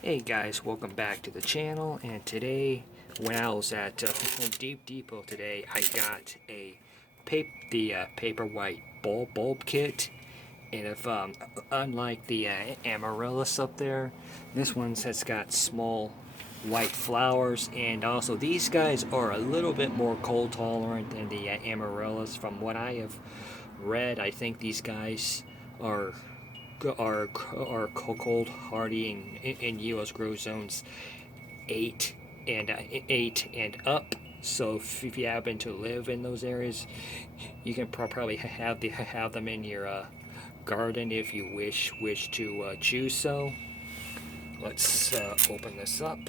Hey guys, welcome back to the channel. And today, when I was at Home Depot today, I got the paper white bulb kit. And if unlike the amaryllis up there, this one has got small white flowers, and also these guys are a little bit more cold tolerant than the amaryllis. From what I have read, I think these guys are cold hardy in U.S. grow zones 8 and up. So if you happen to live in those areas, you can probably have them in your garden if you wish to choose so. Let's open this up.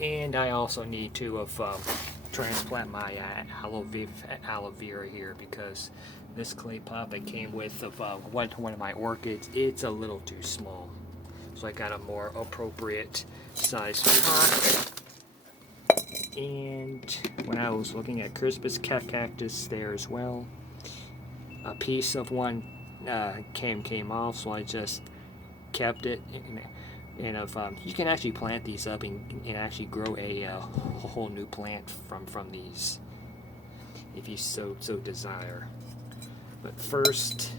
And I also need to transplant my aloe vera here, because this clay pot that came with one of my orchids, it's a little too small. So I got a more appropriate size pot. And when I was looking at Christmas cactus there as well, a piece of one came off, so I just kept it. And if you can actually plant these up and actually grow a whole new plant from these, if you so desire. But first,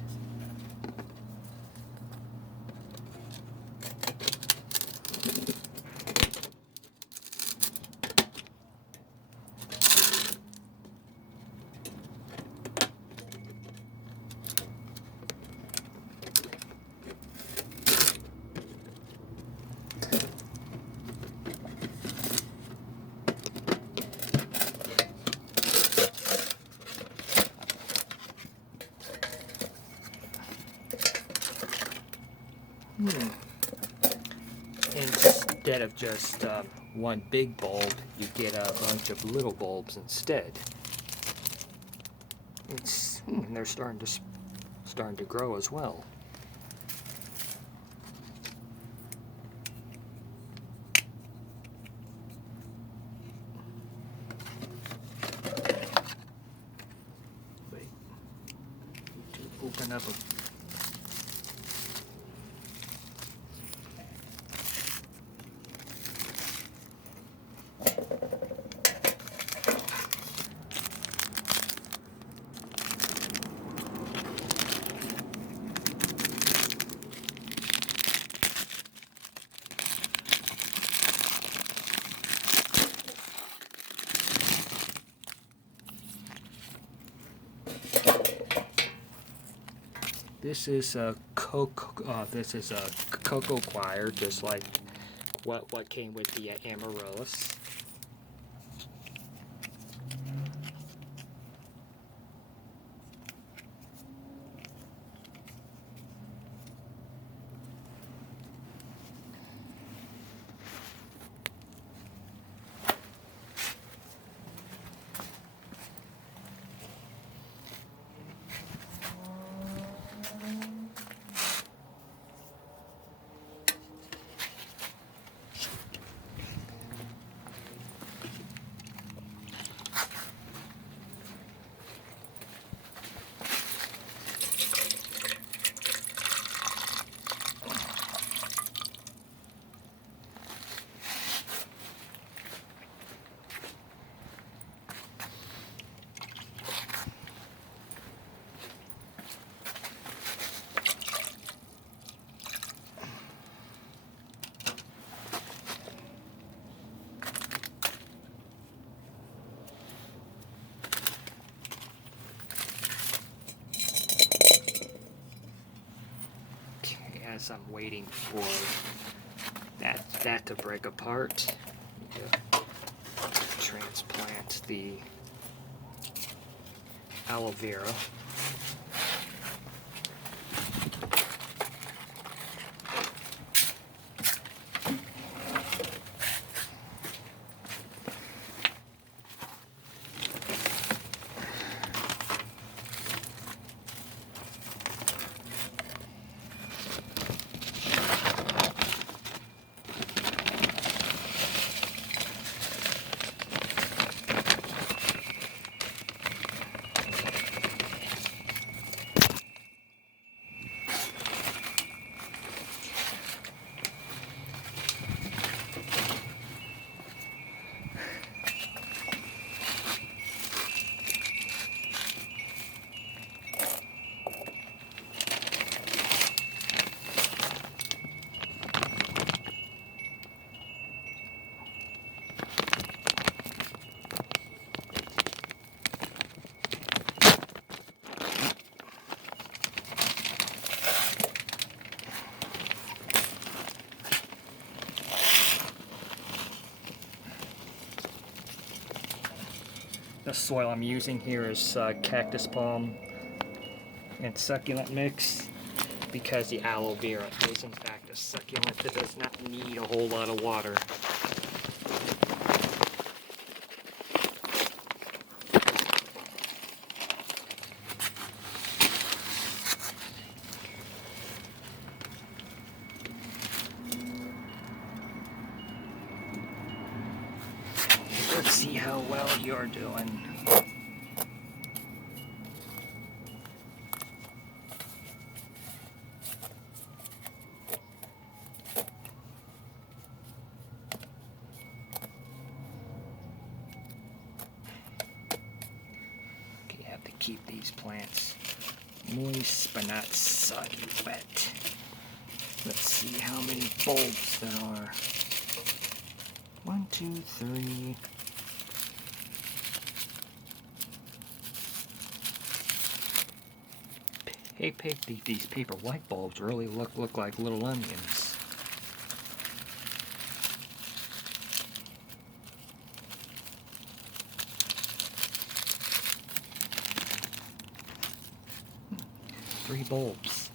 instead of just one big bulb, you get a bunch of little bulbs instead. And they're starting to grow as well. Wait, to open up a This is a cocoa choir, just like what came with the amaryllis. As I'm waiting for that to break apart, transplant the aloe vera. The soil I'm using here is cactus palm and succulent mix, because the aloe vera is in fact a succulent that does not need a whole lot of water. Let's see how well you're doing. Okay, you have to keep these plants moist but not soggy wet. Let's see how many bulbs there are. 1, 2, 3. Hey, these paper white bulbs really look like little onions. Three bulbs.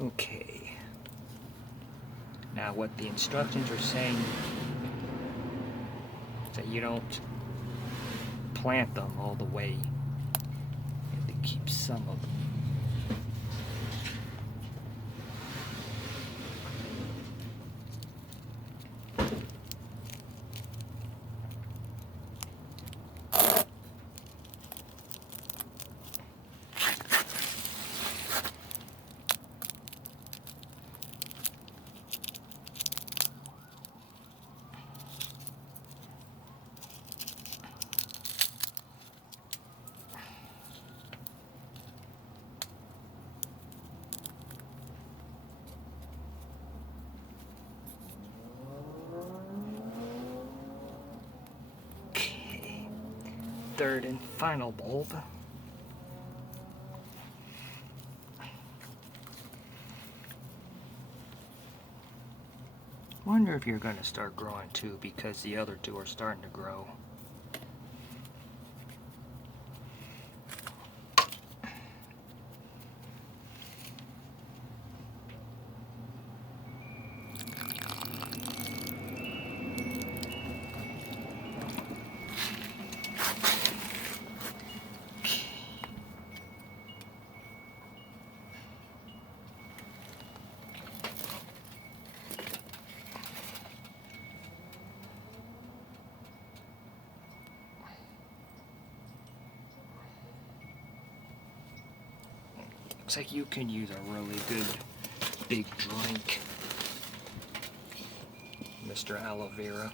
Okay. Now what the instructions are saying is that you don't plant them all the way. You have to keep some of them. Third and final bulb. Wonder if you're going to start growing too, because the other two are starting to grow. Looks like you can use a really good big drink, Mr. Aloe Vera.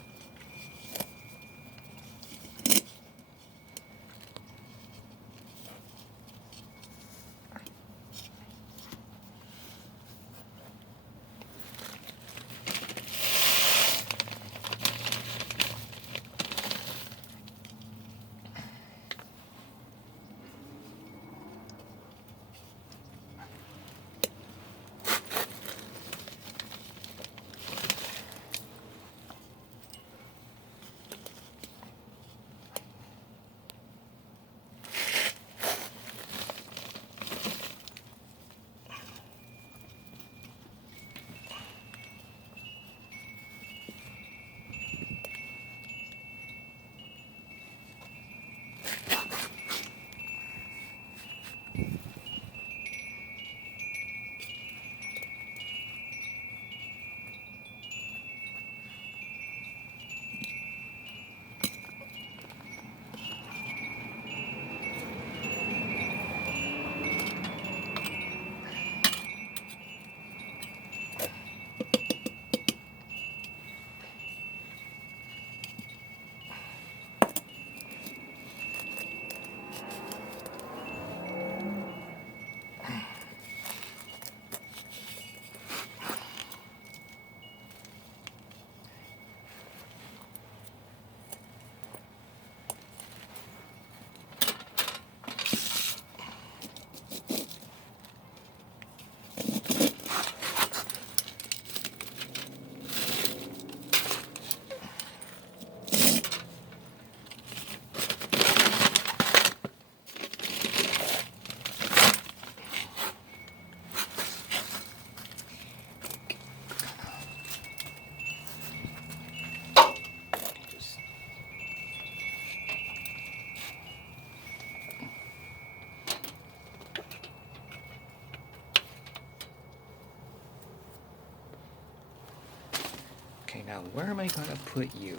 Now, where am I going to put you?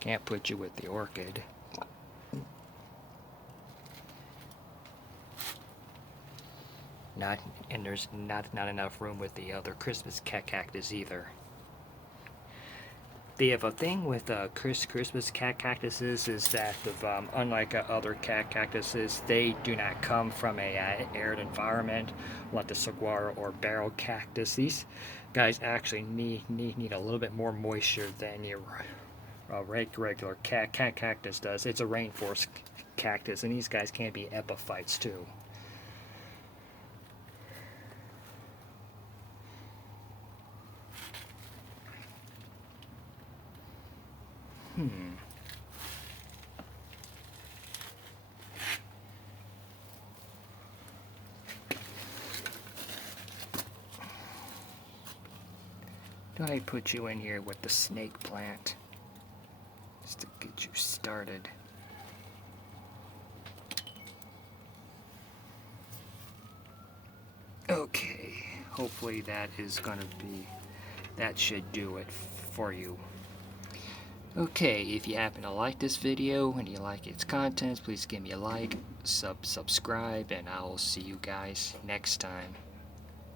Can't put you with the orchid. And there's not enough room with the other Christmas cactus either. They have a thing with Christmas cactuses is that unlike other cactuses, they do not come from a arid environment like the saguaro or barrel cactus. These guys actually need a little bit more moisture than your regular cactus does. It's a rainforest cactus, and these guys can be epiphytes too. Do I put you in here with the snake plant? Just to get you started. Okay, hopefully that should do it for you. Okay, if you happen to like this video and you like its contents, please give me a like, subscribe, and I'll see you guys next time.